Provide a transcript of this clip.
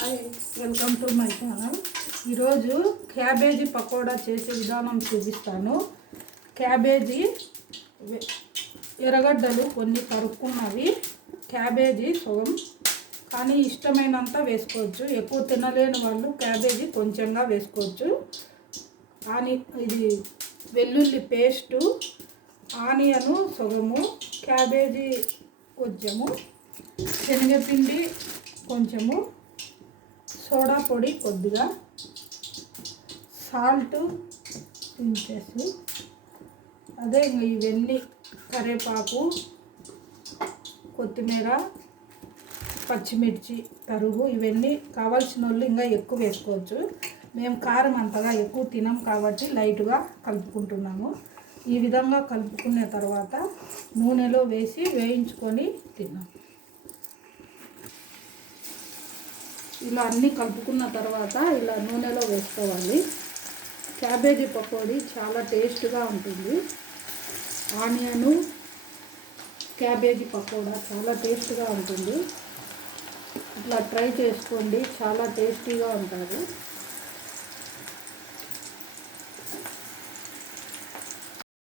Hi, welcome to my channel. ఈరోజు cabbage pakoda చేసే విధానం చూపిస్తాను. క్యాబేజీ ఎర్రగడ్డలు కొన్ని తరుక్కున్నవి, క్యాబేజీ సగం, కానీ ఇష్టమైనంత వేసుకోవచ్చు. ఎక్కువ తినలేని వాళ్ళు క్యాబేజీ కొంచెంగా వేసుకోవచ్చు. ఇది వెల్లుల్లి పేస్టు, ఆనియను సగము, క్యాబేజీ కొంచెము, శనగపిండి కొంచెము, సోడా పొడి కొద్దిగా, సాల్ట్ పించేసి, అదే ఇవన్నీ కరివేపాకు, కొత్తిమీర, పచ్చిమిర్చి తరుగు, ఇవన్నీ కావాల్సిన వాళ్ళు ఇంకా ఎక్కువ వేసుకోవచ్చు. మేము కారం అంతగా ఎక్కువ తినాం కాబట్టి లైట్గా కలుపుకుంటున్నాము. ఈ విధంగా కలుపుకున్న తర్వాత నూనెలో వేసి వేయించుకొని తిన్నాం. ఇలా అన్నీ కలుపుకున్న తర్వాత ఇలా నూనెలో వేసుకోవాలి. క్యాబేజీ పకోడీ చాలా టేస్ట్గా ఉంటుంది. ఆనియను క్యాబేజీ పకోడా చాలా టేస్ట్గా ఉంటుంది. ఇట్లా ట్రై చేసుకోండి, చాలా టేస్టీగా ఉంటుంది.